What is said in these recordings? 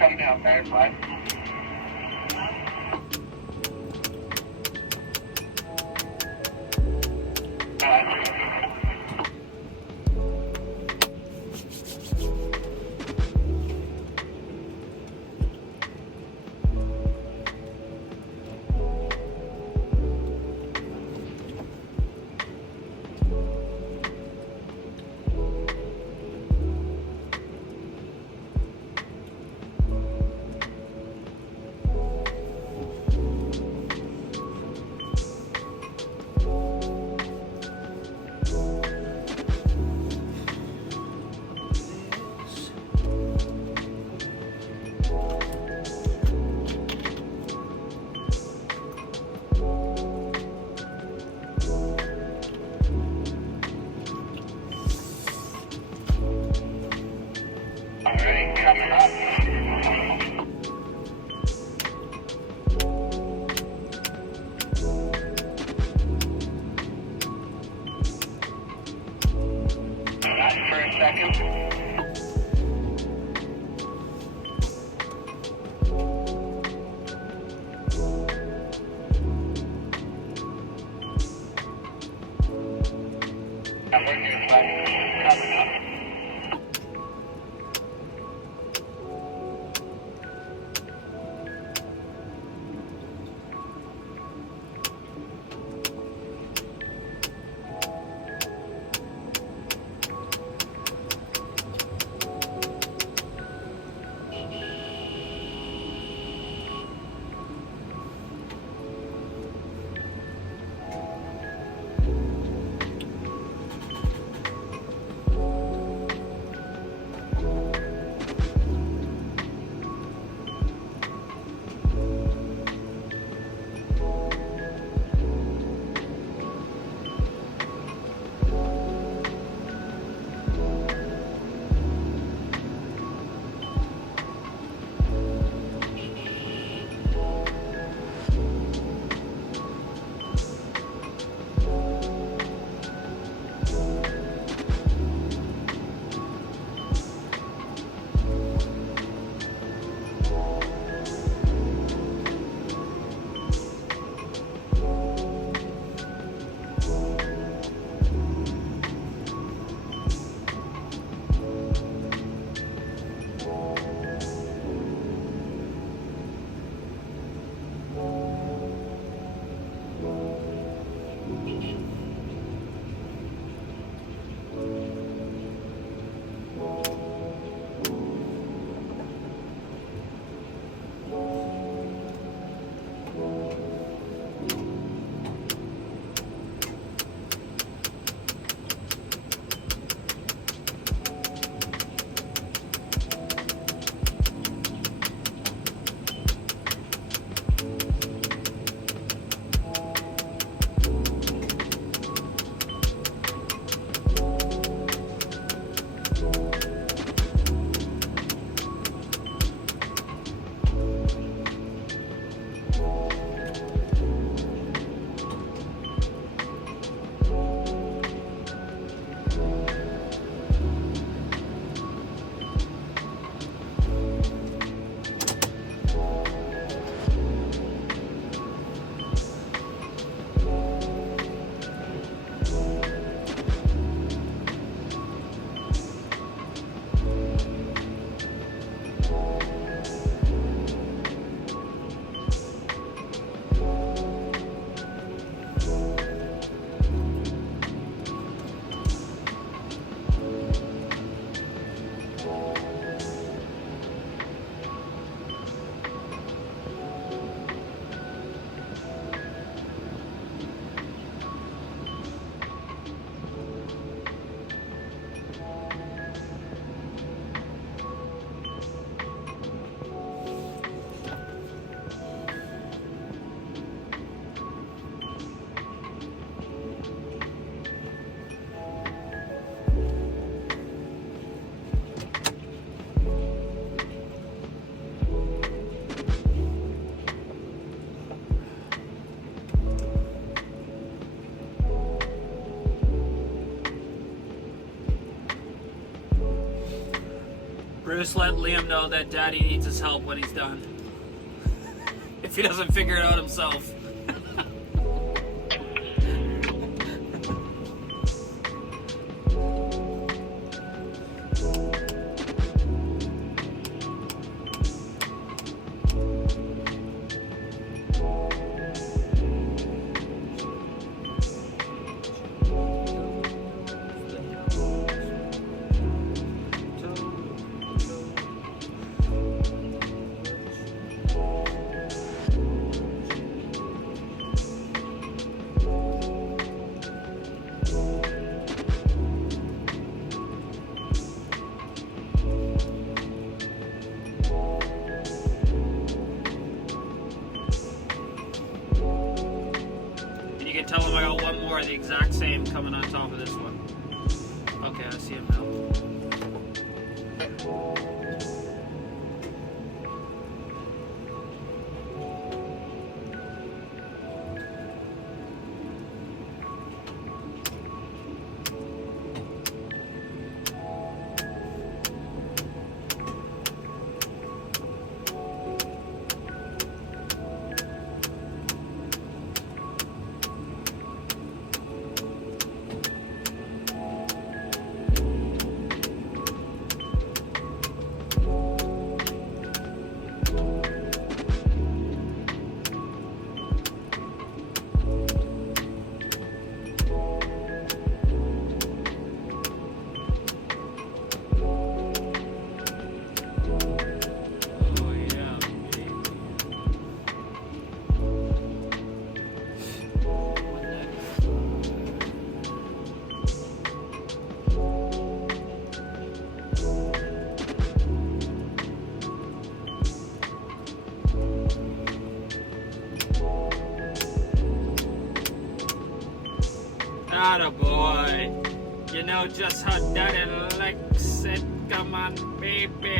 coming out, verify. Alright, coming up. Got it for a second. I'm working with light. Coming up. Bruce, let Liam know that Daddy needs his help when he's done. If he doesn't figure it out himself. Tell him I got one more, the exact same, coming on top of this one. Okay, I see him now. Atta boy, you know just how Daddy likes it. Come on, baby.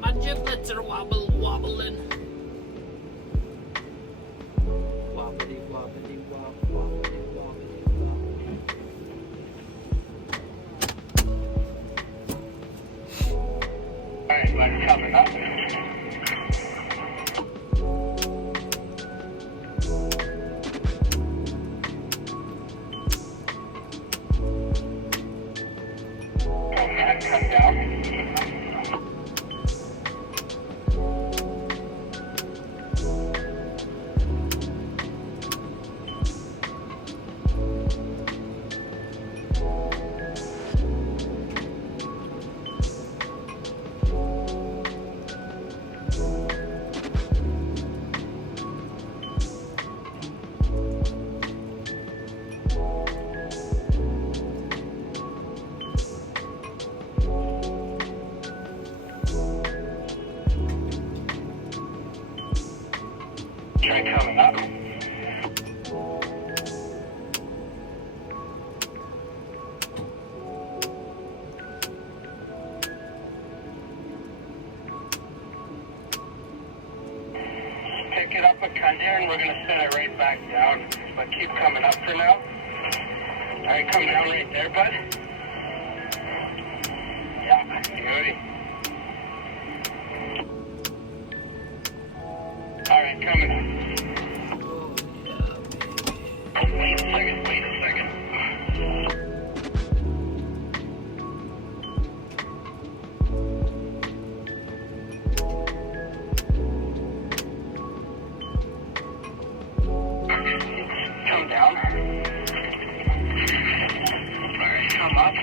My giblets are wobbling. Wobbly, wobbly, wobbly, wobbly, wobbly, wobbly. Alright, like coming up. Come down. Alright, coming up. Pick it up a cut there and we're going to set it right back down. But keep coming up for now. Alright, come down right there, bud. Yeah, beauty. Alright, coming up. Wait a second. Come down. Alright, come up.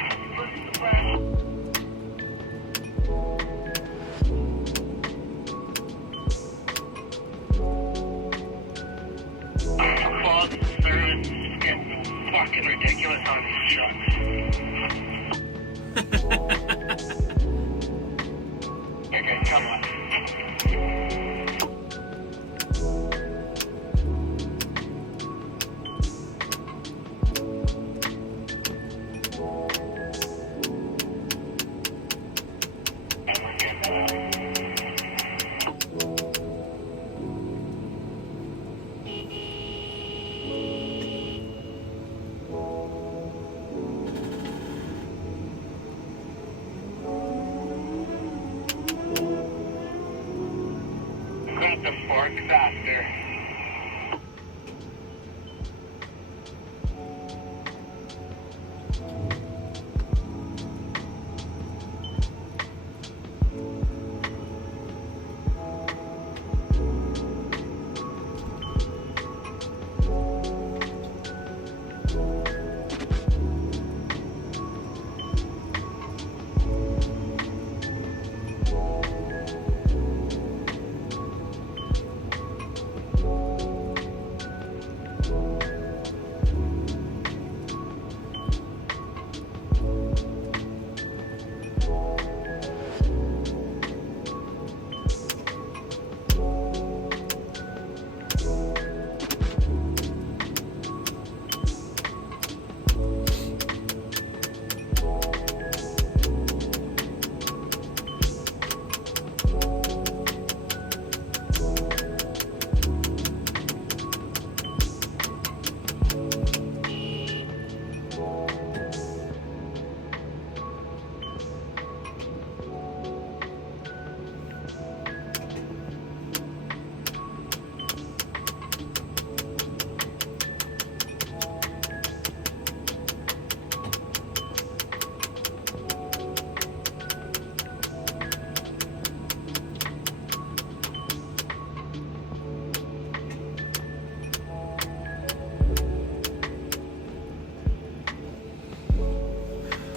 Quality service is getting fucking ridiculous on these trucks. Okay, come on. Grab the fork faster.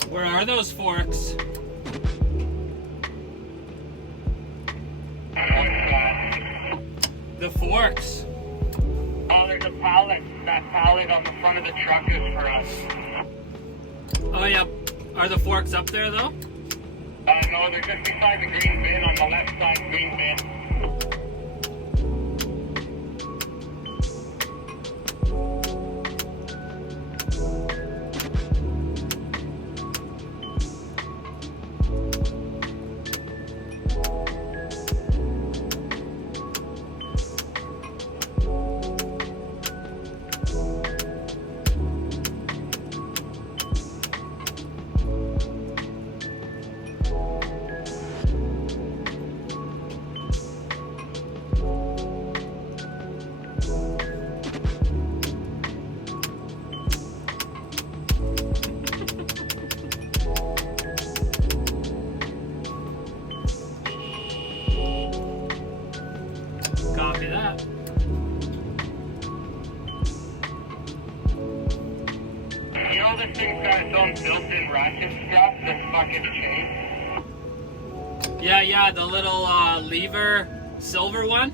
Where are those forks? What's that? The forks. Oh, there's a pallet. That pallet on the front of the truck is for us. Oh yeah. Are the forks up there though? No, they're just beside the green bin on the left side green bin. Copy that. You know this thing's got its own built-in ratchet strap, this fucking chain? Yeah, the little lever silver one.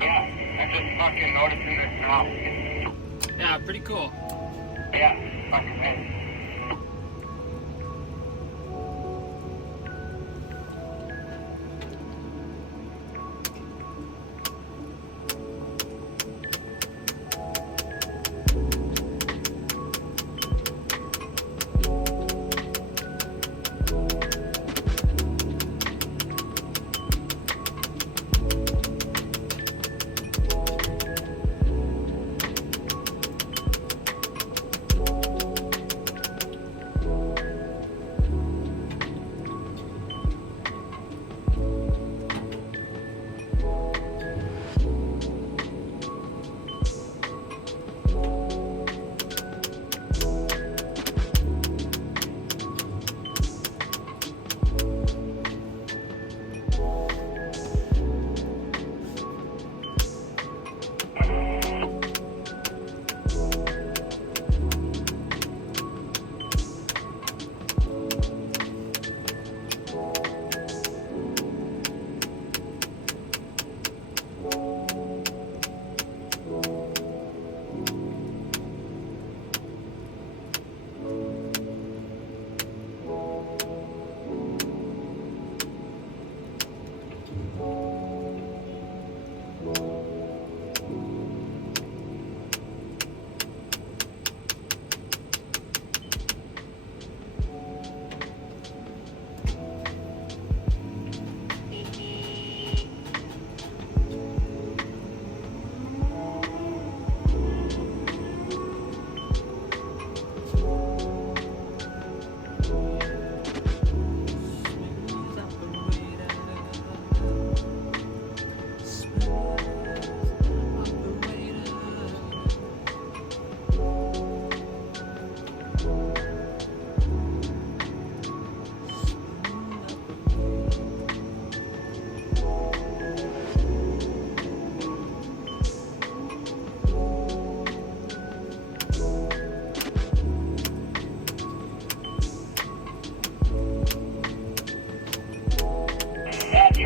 Yeah, I'm just fucking noticing this now. Yeah, pretty cool. Yeah, fucking nice.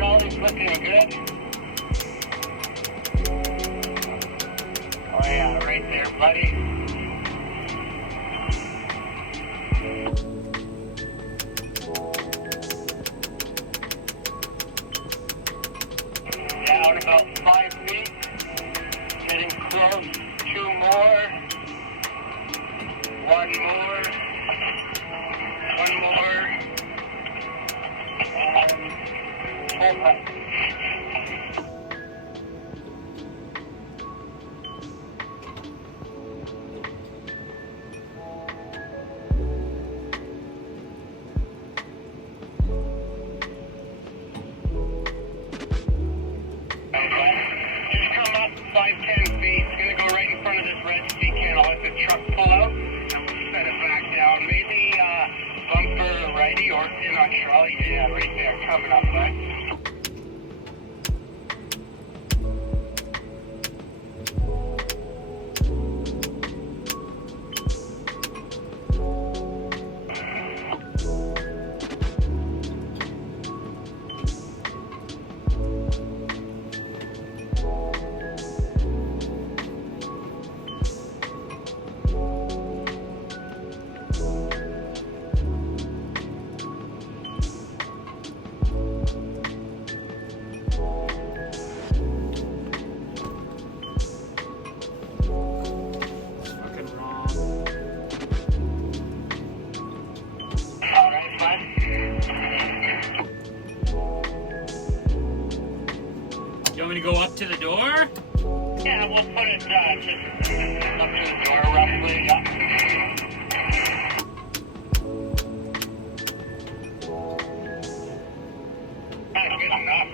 Charlie's looking good. Oh yeah, right there, buddy. Down about 5 feet. Getting close. 2 more. 1 more. 1 more. And full pipe. Just come up 5-10 feet. It's gonna go right in front of this red sea can. I'll let the truck pull out and we'll set it back down. Maybe bumper righty or in on Charlie. Yeah, right there, coming up, bud. Fucking wrong. Alright, bud. You want me to go up to the door? Yeah, we'll put it just up to the door roughly. Yeah. That's good enough.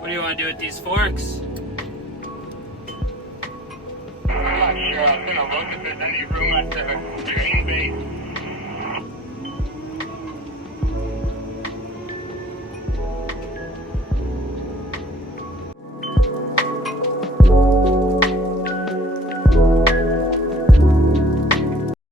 What do you want to do with these forks? I'm not sure. I was gonna look if there's any room at the train base.